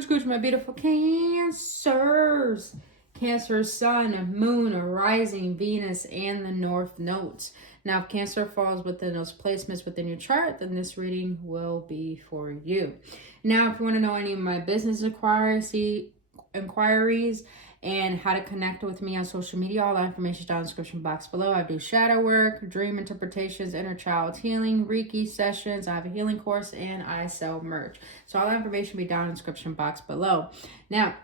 Gooch, my beautiful Cancers. Cancer, Sun, Moon, Rising, Venus, and the North Nodes. Now, if Cancer falls within those placements within your chart, then this reading will be for you. Now, if you want to know any of my business inquiries and how to connect with me on social media, all that information is down in the description box below. I do shadow work, dream interpretations, inner child healing, Reiki sessions. I have a healing course, and I sell merch. So all that information will be down in the description box below. Now,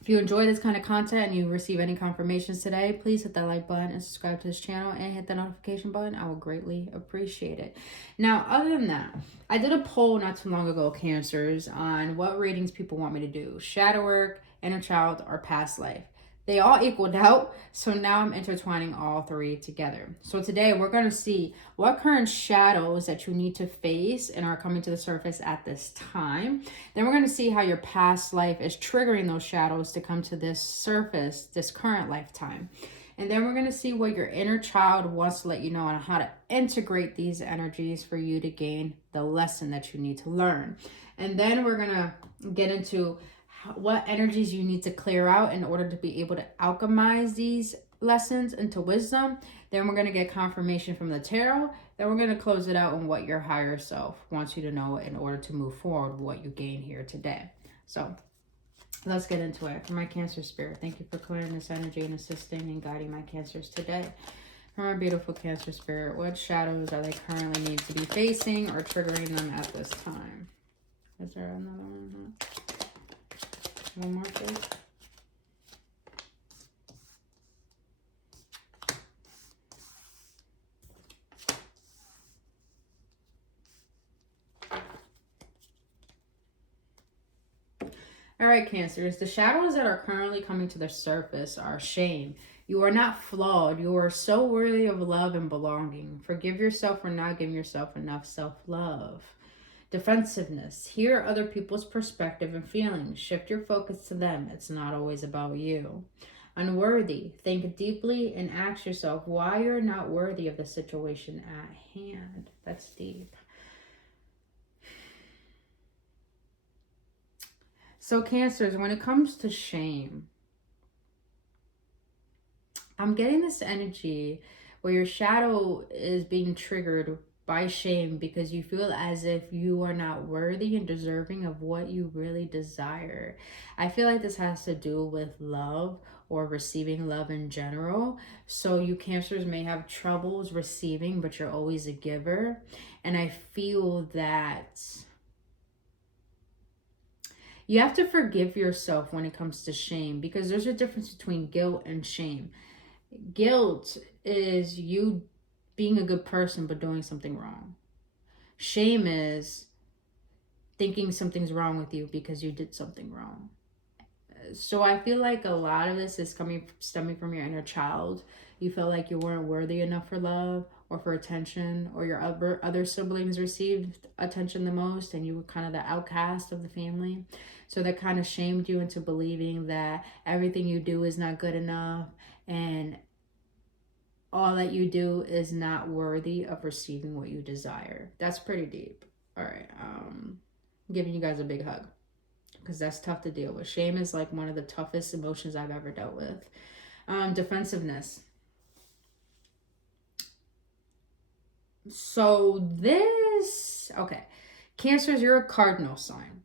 if you enjoy this kind of content and you receive any confirmations today, please hit that like button and subscribe to this channel and hit the notification button. I will greatly appreciate it. Now, other than that, I did a poll not too long ago, Cancers, on what readings people want me to do. Shadow work, inner child, or past life. They all equaled out, so now I'm intertwining all three together. So today we're going to see what current shadows that you need to face and are coming to the surface at this time. Then we're going to see how your past life is triggering those shadows to come to this surface, this current lifetime. And then we're going to see what your inner child wants to let you know on how to integrate these energies for you to gain the lesson that you need to learn. And then we're going to get into what energies you need to clear out in order to be able to alchemize these lessons into wisdom. Then we're going to get confirmation from the tarot. Then we're going to close it out on what your higher self wants you to know in order to move forward, what you gain here today. So let's get into it. For my Cancer spirit, thank you for clearing this energy and assisting and guiding my Cancers today. For my beautiful Cancer spirit, what shadows are they currently need to be facing or triggering them at this time? Is there another one? One more, please. All right, Cancers. The shadows that are currently coming to the surface are shame. You are not flawed. You are so worthy of love and belonging. Forgive yourself for not giving yourself enough self-love. Defensiveness. Hear other people's perspective and feelings. Shift your focus to them. It's not always about you. Unworthy. Think deeply and ask yourself why you're not worthy of the situation at hand. That's deep. So Cancers, when it comes to shame, I'm getting this energy where your shadow is being triggered by shame because you feel as if you are not worthy and deserving of what you really desire. I feel like this has to do with love or receiving love in general. So you Cancers may have troubles receiving, but you're always a giver. And I feel that you have to forgive yourself when it comes to shame, because there's a difference between guilt and shame. Guilt is you being a good person but doing something wrong. Shame is thinking something's wrong with you because you did something wrong. So I feel like a lot of this is stemming from your inner child. You felt like you weren't worthy enough for love or for attention, or your other siblings received attention the most and you were kind of the outcast of the family. So that kind of shamed you into believing that everything you do is not good enough and all that you do is not worthy of receiving what you desire. That's pretty deep. All right. I'm giving you guys a big hug because that's tough to deal with. Shame is like one of the toughest emotions I've ever dealt with. Defensiveness. So this, okay. Cancers, you're a cardinal sign.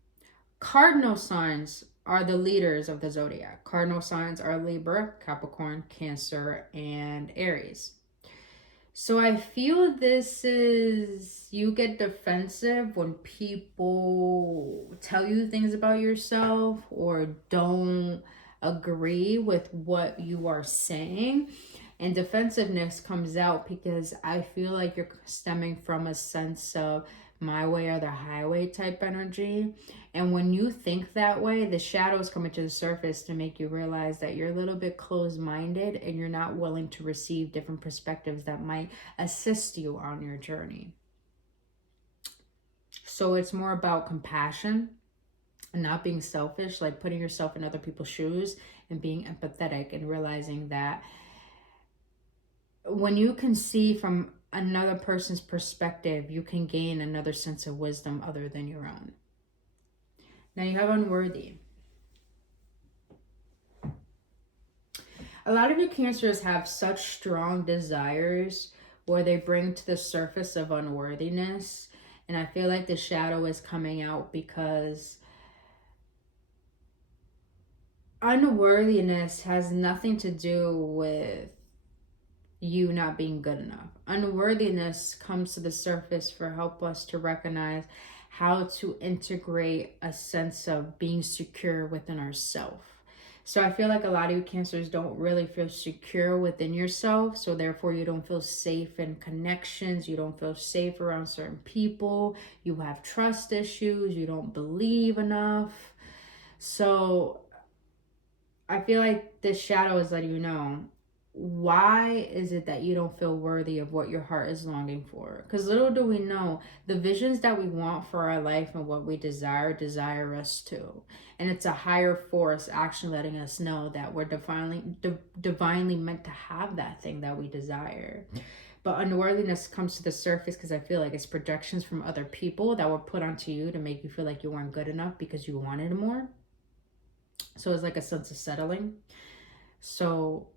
Cardinal signs are the leaders of the zodiac. Cardinal signs are Libra, Capricorn, Cancer, and Aries. So I feel this is, you get defensive when people tell you things about yourself or don't agree with what you are saying. And defensiveness comes out because I feel like you're stemming from a sense of my way or the highway type energy. And when you think that way, the shadows coming to the surface to make you realize that you're a little bit closed-minded and you're not willing to receive different perspectives that might assist you on your journey. So it's more about compassion and not being selfish, like putting yourself in other people's shoes and being empathetic and realizing that when you can see from another person's perspective, you can gain another sense of wisdom other than your own. Now you have unworthy. A lot of you Cancers have such strong desires where they bring to the surface of unworthiness. And I feel like the shadow is coming out because unworthiness has nothing to do with you not being good enough. Unworthiness comes to the surface for help us to recognize how to integrate a sense of being secure within ourselves. So I feel like a lot of you Cancers don't really feel secure within yourself. So therefore you don't feel safe in connections. You don't feel safe around certain people. You have trust issues. You don't believe enough. So I feel like this shadow is letting you know, why is it that you don't feel worthy of what your heart is longing for? Because little do we know, the visions that we want for our life and what we desire us too. And it's a higher force actually letting us know that we're divinely meant to have that thing that we desire. But unworthiness comes to the surface because I feel like it's projections from other people that were put onto you to make you feel like you weren't good enough because you wanted more. So it's like a sense of settling. So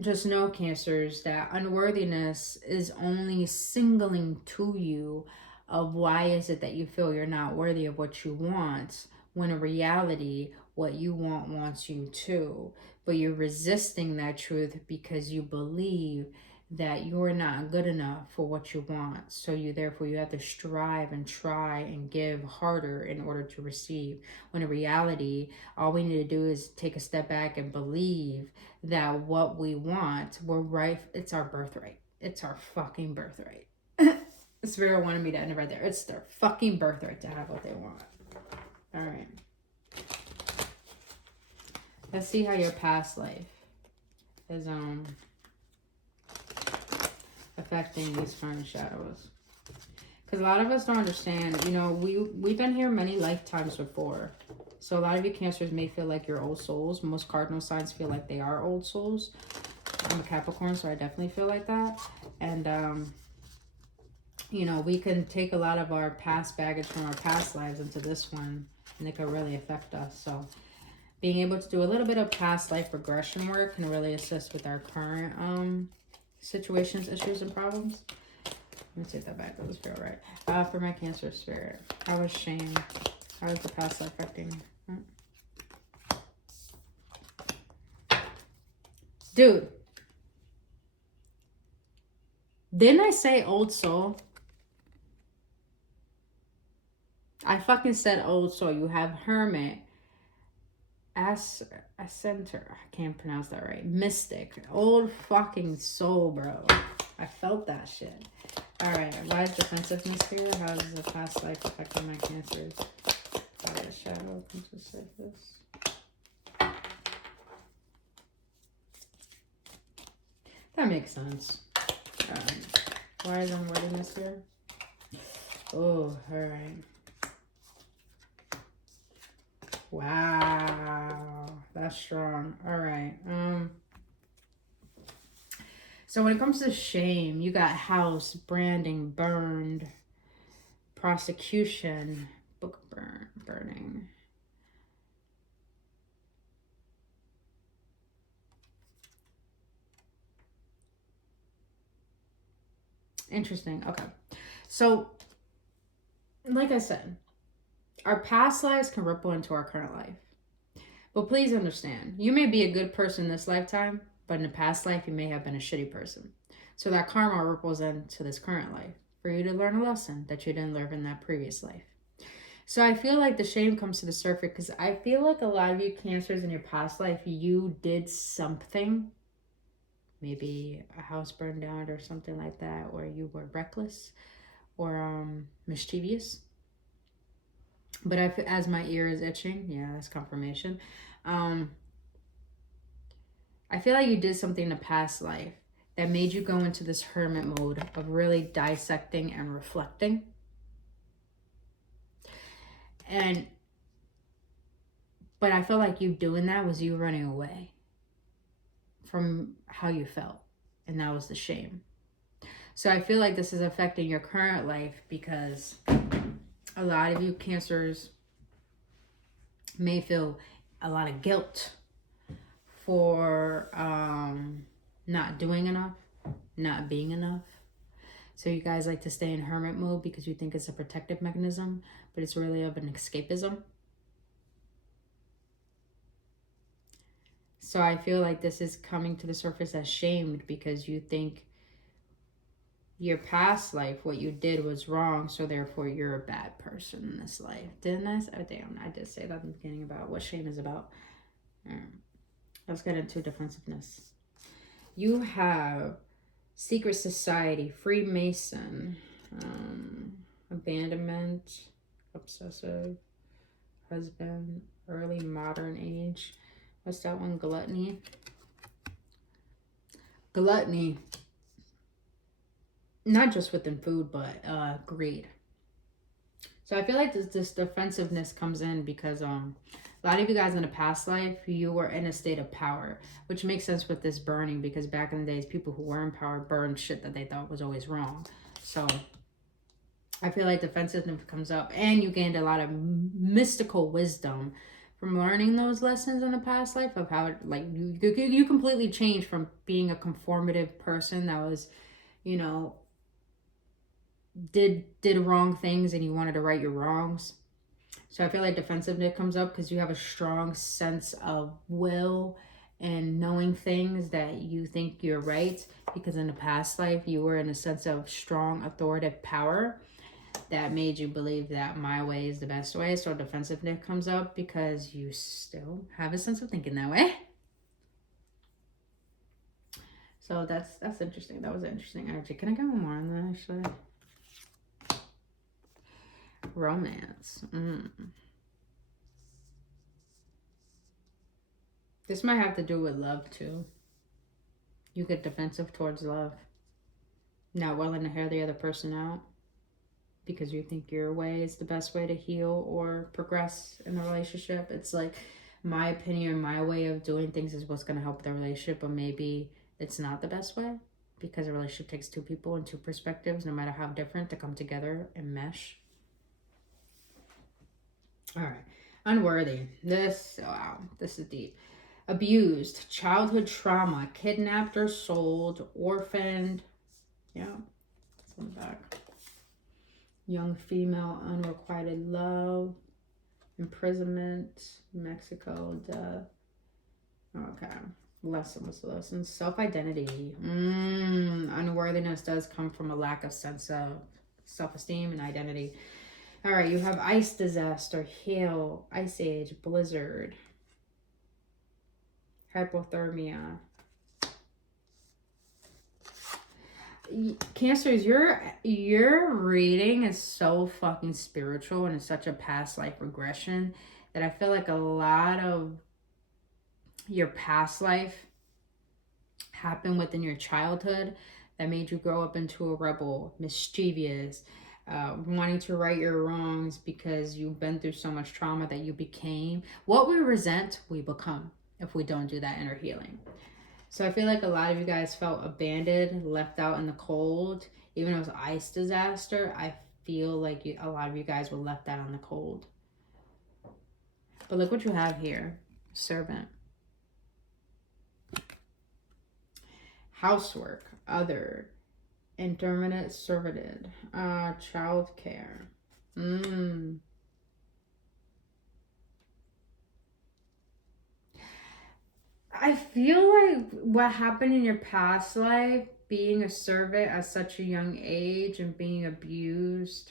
just know, Cancers, that unworthiness is only singling to you of why is it that you feel you're not worthy of what you want, when in reality what you want wants you too. But you're resisting that truth because you believe that you're not good enough for what you want. So you have to strive and try and give harder in order to receive. When in reality, all we need to do is take a step back and believe that what we want, we're right. It's our birthright. It's our fucking birthright. Spirit wanted me to end it right there. It's their fucking birthright to have what they want. All right. Let's see how your past life is affecting these current shadows. Because a lot of us don't understand, you know, we've been here many lifetimes before. So a lot of you Cancers may feel like you're old souls. Most cardinal signs feel like they are old souls. I'm a Capricorn, so I definitely feel like that. And, you know, we can take a lot of our past baggage from our past lives into this one, and it can really affect us. So being able to do a little bit of past life regression work can really assist with our current situations, issues, and problems. Let me take that back. That was feel right. For my Cancer spirit, how is shame? How is the past life affecting you? Dude, didn't I say old soul? I fucking said old soul. You have hermit, center. I can't pronounce that right. Mystic, old fucking soul, bro. I felt that shit. All right, why is defensiveness here? How is the past life affecting my Cancers? Fire shadow comes to surface. That makes sense. Why is unworthiness here? Oh, all right. Wow, that's strong. All right. So when it comes to shame, you got house, branding, burned, prosecution, book burning. Interesting. Okay. So, like I said, our past lives can ripple into our current life. But please understand, you may be a good person this lifetime, but in the past life, you may have been a shitty person. So that karma ripples into this current life for you to learn a lesson that you didn't learn in that previous life. So I feel like the shame comes to the surface because I feel like a lot of you Cancers in your past life, you did something. Maybe a house burned down or something like that, or you were reckless or mischievous. But as my ear is itching, yeah, that's confirmation. I feel like you did something in a past life that made you go into this hermit mode of really dissecting and reflecting. But I feel like you doing that was you running away from how you felt. And that was the shame. So I feel like this is affecting your current life because a lot of you Cancers may feel a lot of guilt for not doing enough, not being enough. So you guys like to stay in hermit mode because you think it's a protective mechanism, but it's really of an escapism. So I feel like this is coming to the surface as shamed because you think your past life, what you did was wrong, so therefore you're a bad person in this life. Didn't I? Oh, damn, I did say that in the beginning about what shame is about. Let's get into defensiveness. You have secret society, Freemason, abandonment, obsessive, husband, early modern age. What's that one? Gluttony. Gluttony. Not just within food, but greed. So I feel like this defensiveness comes in because a lot of you guys in a past life, you were in a state of power, which makes sense with this burning because back in the days, people who were in power burned shit that they thought was always wrong. So I feel like defensiveness comes up, and you gained a lot of mystical wisdom from learning those lessons in the past life of how, like, you completely changed from being a conformative person that was, you know, did wrong things and you wanted to right your wrongs. So I feel like defensiveness comes up because you have a strong sense of will and knowing things that you think you're right, because in the past life you were in a sense of strong authoritative power that made you believe that my way is the best way. So defensiveness comes up because you still have a sense of thinking that way. So that's interesting. That was an interesting energy. Can I get one more on that actually? Romance. This might have to do with love too. You get defensive towards love. Not willing to hear the other person out because you think your way is the best way to heal or progress in the relationship. It's like, my opinion, my way of doing things is what's going to help the relationship, but maybe it's not the best way because a relationship takes two people and two perspectives, no matter how different, to come together and mesh. All right. Unworthy. Wow, this is deep. Abused, childhood trauma, kidnapped or sold, orphaned. Yeah, it's on the back. Young female, unrequited love, imprisonment, Mexico, death. Okay. Lesson, what's the lesson? Self-identity. Unworthiness does come from a lack of sense of self-esteem and identity. All right, you have ice disaster, hail, ice age, blizzard, hypothermia. Cancers, your reading is so fucking spiritual and it's such a past life regression that I feel like a lot of your past life happened within your childhood that made you grow up into a rebel, mischievous, wanting to right your wrongs because you've been through so much trauma that you became what we resent, we become if we don't do that inner healing. So I feel like a lot of you guys felt abandoned, left out in the cold. Even though it was ice disaster, I feel like a lot of you guys were left out in the cold. But look what you have here. Servant. Housework. Other. Intermittent servitude. Child care. I feel like what happened in your past life, being a servant at such a young age and being abused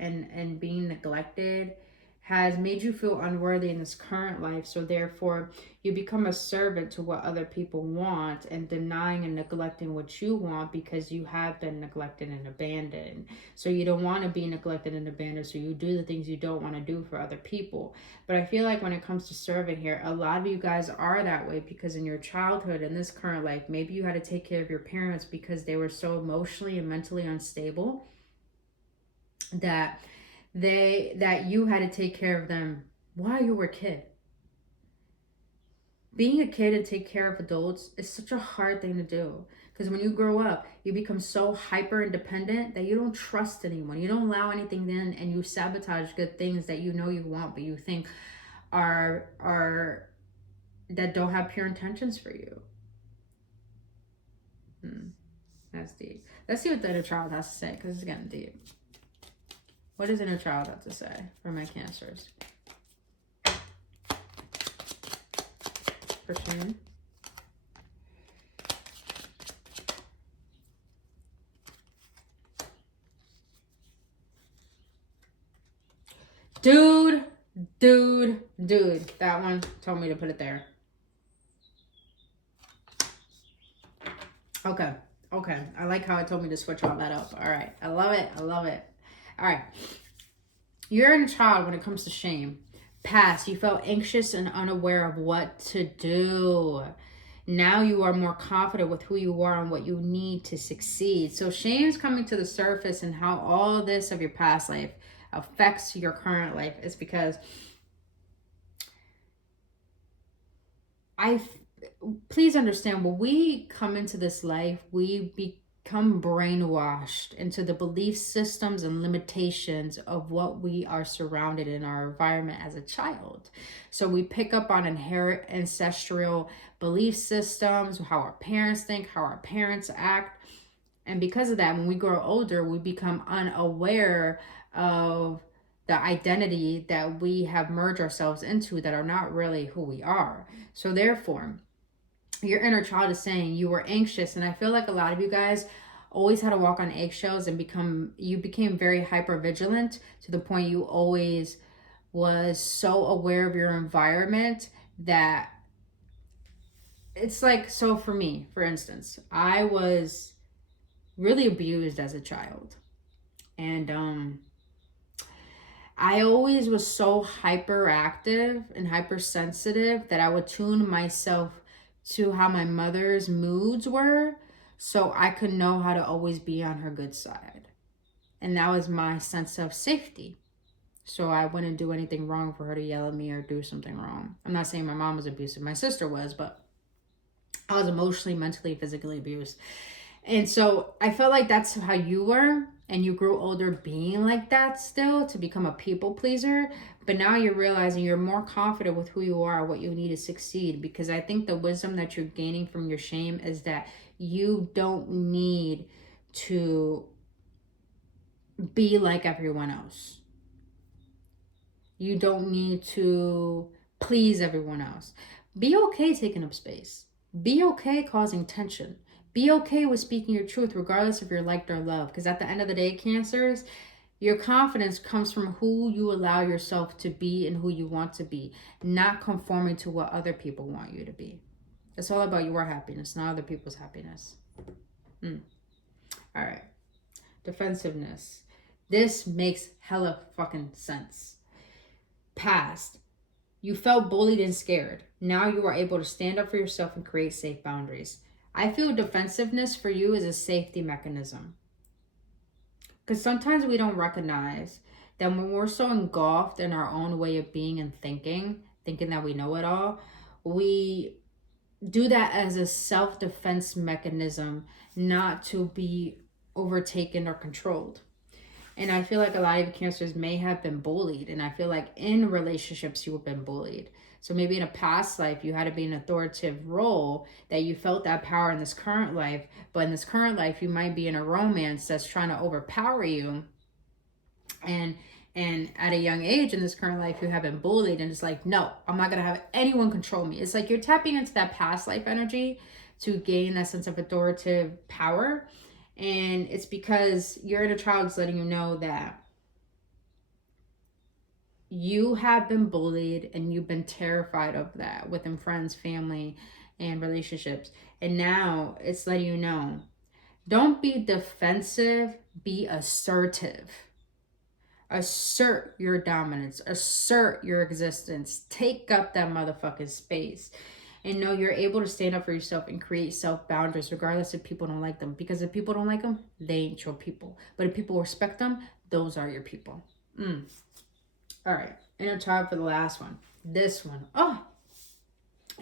and being neglected, has made you feel unworthy in this current life. So therefore, you become a servant to what other people want and denying and neglecting what you want because you have been neglected and abandoned. So you don't want to be neglected and abandoned. So you do the things you don't want to do for other people. But I feel like when it comes to serving here, a lot of you guys are that way because in your childhood, in this current life, maybe you had to take care of your parents because they were so emotionally and mentally unstable that you had to take care of them while you were a kid. Being a kid and take care of adults is such a hard thing to do because when you grow up, you become so hyper independent that you don't trust anyone. You don't allow anything in and you sabotage good things that you know you want, but you think, are that don't have pure intentions for you. That's deep. Let's see what the inner child has to say, because it's getting deep. What does inner child have to say for my Cancers? For Shane. Dude. That one told me to put it there. Okay. I like how it told me to switch all that up. All right. I love it. All right. You're in a child when it comes to shame. Past, you felt anxious and unaware of what to do. Now you are more confident with who you are and what you need to succeed. So shame's coming to the surface, and how all this of your past life affects your current life is because please understand, when we come into this life, we become brainwashed into the belief systems and limitations of what we are surrounded in our environment as a child. So we pick up on inherent ancestral belief systems, how our parents think, how our parents act. And because of that, when we grow older, we become unaware of the identity that we have merged ourselves into that are not really who we are. So therefore, your inner child is saying you were anxious. And I feel like a lot of you guys always had to walk on eggshells and became very hyper vigilant to the point you always was so aware of your environment that it's like, so for me, for instance, I was really abused as a child. And I always was so hyperactive and hypersensitive that I would tune myself to how my mother's moods were so I could know how to always be on her good side. And that was my sense of safety. So I wouldn't do anything wrong for her to yell at me or do something wrong. I'm not saying my mom was abusive. My sister was, but I was emotionally, mentally, physically abused. And so I felt like that's how you were, and you grew older being like that still to become a people pleaser. But now you're realizing you're more confident with who you are, what you need to succeed. Because I think the wisdom that you're gaining from your shame is that you don't need to be like everyone else. You don't need to please everyone else. Be okay taking up space. Be okay causing tension. Be okay with speaking your truth regardless if you're liked or loved. Because at the end of the day, Cancers, your confidence comes from who you allow yourself to be and who you want to be, not conforming to what other people want you to be. It's all about your happiness, not other people's happiness. All right. Defensiveness. This makes hella fucking sense. Past, you felt bullied and scared. Now you are able to stand up for yourself and create safe boundaries. I feel defensiveness for you is a safety mechanism. Because sometimes we don't recognize that when we're so engulfed in our own way of being and thinking that we know it all, we do that as a self-defense mechanism, not to be overtaken or controlled. And I feel like a lot of Cancers may have been bullied. And I feel like in relationships, you have been bullied. So maybe in a past life, you had to be in an authoritative role that you felt that power in this current life. But in this current life, you might be in a romance that's trying to overpower you. And at a young age in this current life, you have been bullied. And it's like, no, I'm not going to have anyone control me. It's like you're tapping into that past life energy to gain that sense of authoritative power. And it's because your inner child is letting you know that you have been bullied and you've been terrified of that within friends, family, and relationships. And now it's letting you know, don't be defensive, be assertive. Assert your dominance, assert your existence, take up that motherfucking space. And know you're able to stand up for yourself and create self-boundaries regardless if people don't like them. Because if people don't like them, they ain't your people. But if people respect them, those are your people. All right, inner child for the last one. This one,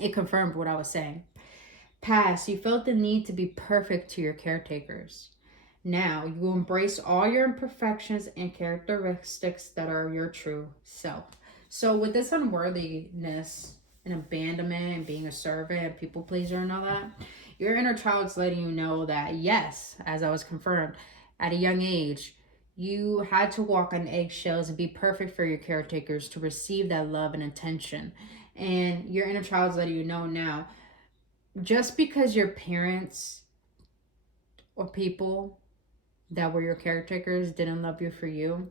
it confirmed what I was saying. Past, you felt the need to be perfect to your caretakers. Now, you will embrace all your imperfections and characteristics that are your true self. So with this unworthiness and abandonment and being a servant and people pleaser and all that, your inner child's letting you know that yes, as I was confirmed, at a young age, you had to walk on eggshells and be perfect for your caretakers to receive that love and attention. And your inner child's letting you know now, just because your parents or people that were your caretakers didn't love you for you,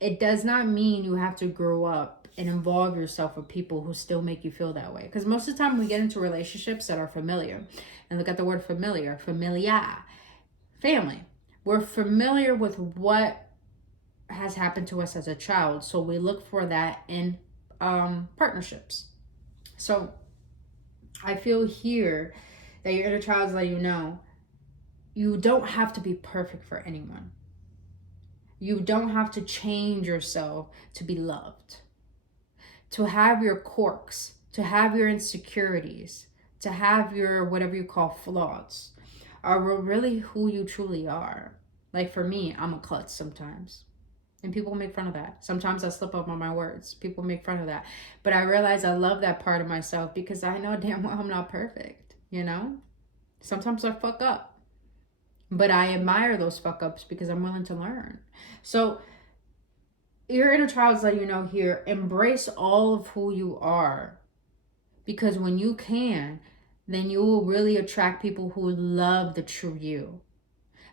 it does not mean you have to grow up and involve yourself with people who still make you feel that way. Because most of the time we get into relationships that are familiar. And look at the word familiar, family. We're familiar with what has happened to us as a child. So we look for that in partnerships. So I feel here that your inner child is letting you know you don't have to be perfect for anyone. You don't have to change yourself to be loved, to have your quirks, to have your insecurities, to have your whatever you call flaws, are really who you truly are. Like for me, I'm a klutz sometimes. And people make fun of that. Sometimes I slip up on my words. People make fun of that. But I realize I love that part of myself because I know damn well I'm not perfect, you know? Sometimes I fuck up. But I admire those fuck ups because I'm willing to learn. So your inner child is letting you know here, embrace all of who you are. Because when you can, then you will really attract people who love the true you.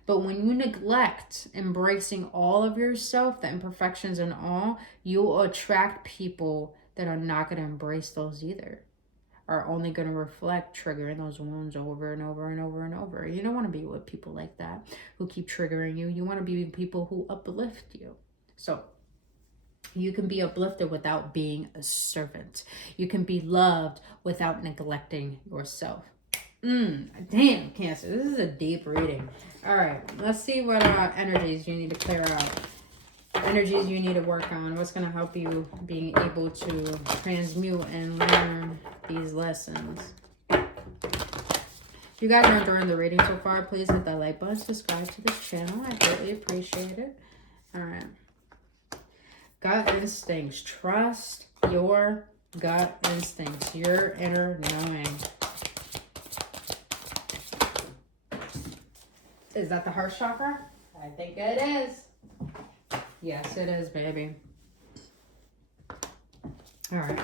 But when you neglect embracing all of yourself, the imperfections and all, you will attract people that are not going to embrace those either. Are only going to reflect triggering those wounds over and over and over and over. You don't want to be with people like that who keep triggering you. You want to be with people who uplift you. So you can be uplifted without being a servant. You can be loved without neglecting yourself. Damn, Cancer. This is a deep reading. All right, let's see what energies you need to clear out. Energies you need to work on. What's going to help you being able to transmute and learn these lessons. If you guys are enjoying the reading so far, please hit that like button, subscribe to this channel. I greatly appreciate it. All right. Gut instincts. Trust your gut instincts, your inner knowing. Is that the heart chakra? I think it is. Yes, it is, baby. All right.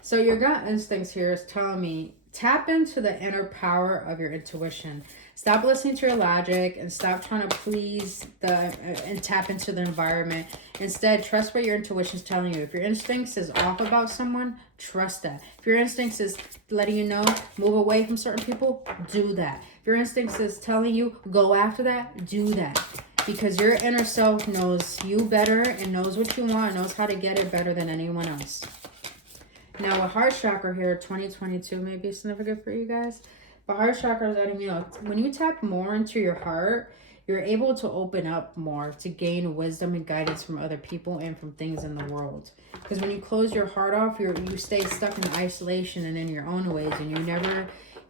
So your gut instincts here is telling me, tap into the inner power of your intuition. Stop listening to your logic and stop trying to please and tap into the environment. Instead, trust what your intuition is telling you. If your instincts is off about someone, trust that. If your instincts is letting you know, move away from certain people, do that. If your instincts is telling you, go after that, do that. Because your inner self knows you better and knows what you want and knows how to get it better than anyone else. Now, with heart chakra here, 2022 may be significant for you guys. But heart chakra is letting you know, when you tap more into your heart, you're able to open up more to gain wisdom and guidance from other people and from things in the world. Because when you close your heart off, you stay stuck in isolation and in your own ways, and you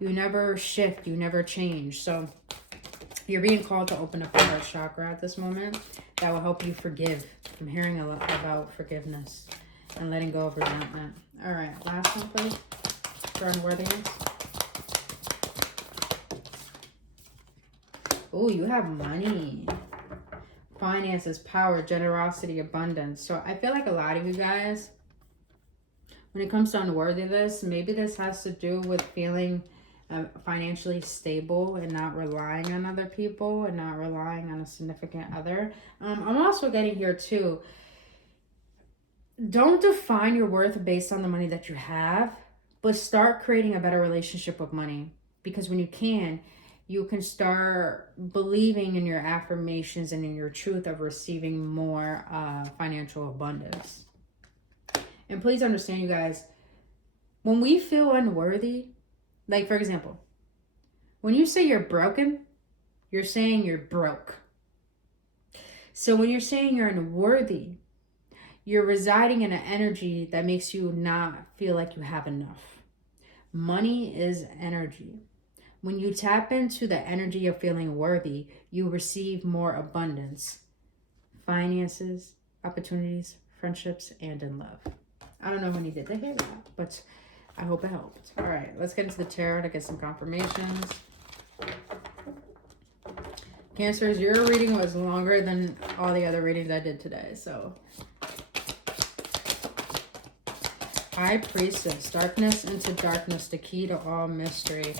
never shift, you never change. So you're being called to open up your heart chakra at this moment. That will help you forgive. I'm hearing a lot about forgiveness and letting go of resentment. All right, last one, please. For unworthiness. Oh, you have money. Finances, power, generosity, abundance. So I feel like a lot of you guys, when it comes to unworthiness, maybe this has to do with feeling financially stable and not relying on other people and not relying on a significant other. I'm also getting here too, don't define your worth based on the money that you have, but start creating a better relationship with money. Because when you can start believing in your affirmations and in your truth of receiving more financial abundance. And please understand, you guys, when we feel unworthy, like for example, when you say you're broken, you're saying you're broke. So when you're saying you're unworthy, you're residing in an energy that makes you not feel like you have enough. Money is energy. When you tap into the energy of feeling worthy, you receive more abundance, finances, opportunities, friendships, and in love. I don't know who needed to hear that, but I hope it helped. All right, let's get into the tarot to get some confirmations. Cancers, your reading was longer than all the other readings I did today, so. High Priestess, darkness into darkness, the key to all mystery.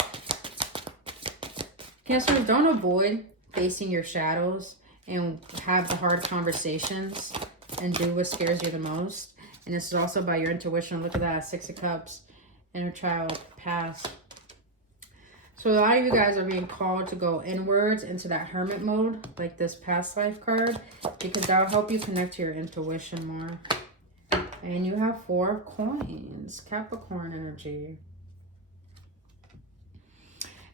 Cancers, don't avoid facing your shadows and have the hard conversations and do what scares you the most. And this is also by your intuition. Look at that, 6 of Cups, inner child, past. So a lot of you guys are being called to go inwards into that hermit mode, like this past life card, because that will help you connect to your intuition more. And you have 4 of coins, Capricorn energy.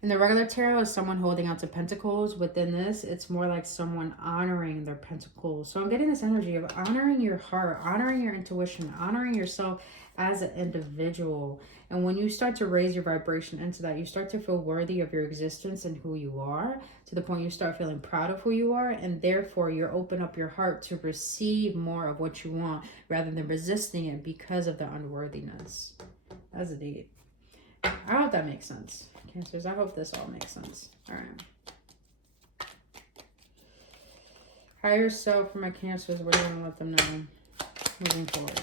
And the regular tarot is someone holding on to pentacles. Within this, it's more like someone honoring their pentacles. So I'm getting this energy of honoring your heart, honoring your intuition, honoring yourself as an individual. And when you start to raise your vibration into that, you start to feel worthy of your existence and who you are, to the point you start feeling proud of who you are, and therefore you open up your heart to receive more of what you want rather than resisting it because of the unworthiness. That's deep. I hope that makes sense, Cancers. I hope this all makes sense. All right. Higher self for my Cancers. What do you want to let them know moving forward?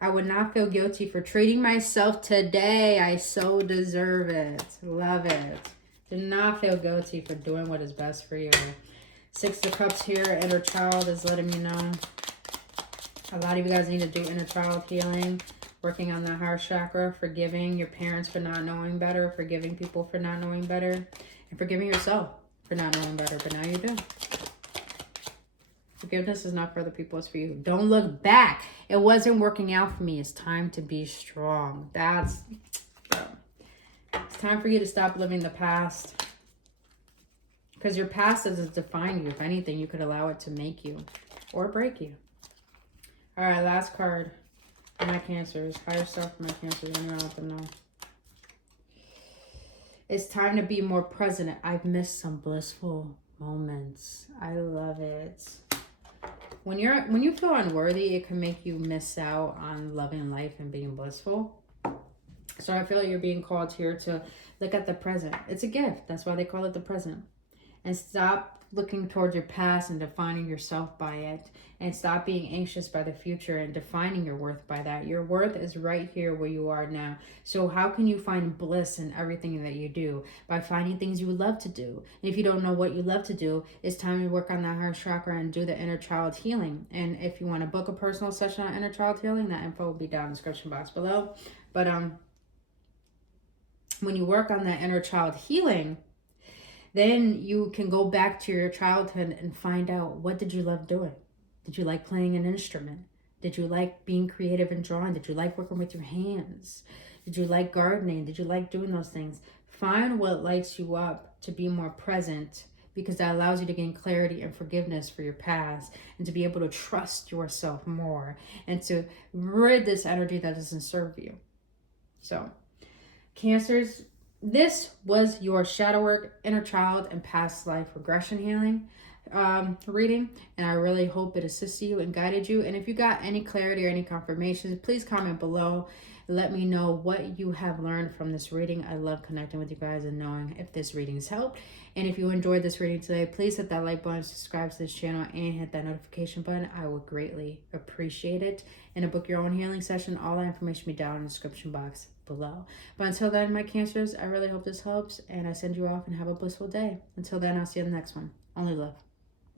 I would not feel guilty for treating myself today. I so deserve it. Love it. Do not feel guilty for doing what is best for you. 6 of Cups here. Inner child is letting me know. A lot of you guys need to do inner child healing. Working on the heart chakra. Forgiving your parents for not knowing better. Forgiving people for not knowing better. And forgiving yourself for not knowing better. But now you do. Forgiveness is not for other people, it's for you. Don't look back. It wasn't working out for me. It's time to be strong. It's time for you to stop living the past. Because your past doesn't define you. If anything, you could allow it to make you or break you. All right, last card for my Cancers. Higher self for my Cancers. I'm going to let them know. It's time to be more present. I've missed some blissful moments. I love it. When you feel unworthy, it can make you miss out on loving life and being blissful. So I feel like you're being called here to look at the present. It's a gift. That's why they call it the present. And stop looking towards your past and defining yourself by it. And stop being anxious by the future and defining your worth by that. Your worth is right here where you are now. So how can you find bliss in everything that you do? By finding things you love to do. And if you don't know what you love to do, it's time to work on that heart chakra and do the inner child healing. And if you want to book a personal session on inner child healing, that info will be down in the description box below. But when you work on that inner child healing, then you can go back to your childhood and find out, what did you love doing? Did you like playing an instrument? Did you like being creative and drawing? Did you like working with your hands? Did you like gardening? Did you like doing those things? Find what lights you up to be more present, because that allows you to gain clarity and forgiveness for your past and to be able to trust yourself more and to rid this energy that doesn't serve you. So, Cancers, this was your shadow work, inner child, and past life regression healing reading, and I really hope it assisted you and guided you. And if you got any clarity or any confirmations, please comment below. Let me know what you have learned from this reading. I love connecting with you guys and knowing if this reading has helped. And if you enjoyed this reading today, please hit that like button, subscribe to this channel, and hit that notification button. I would greatly appreciate it. And to book your own healing session, all that information will be down in the description box below. But until then, my Cancers, I really hope this helps, and I send you off and have a blissful day. Until then, I'll see you in the next one. Only love.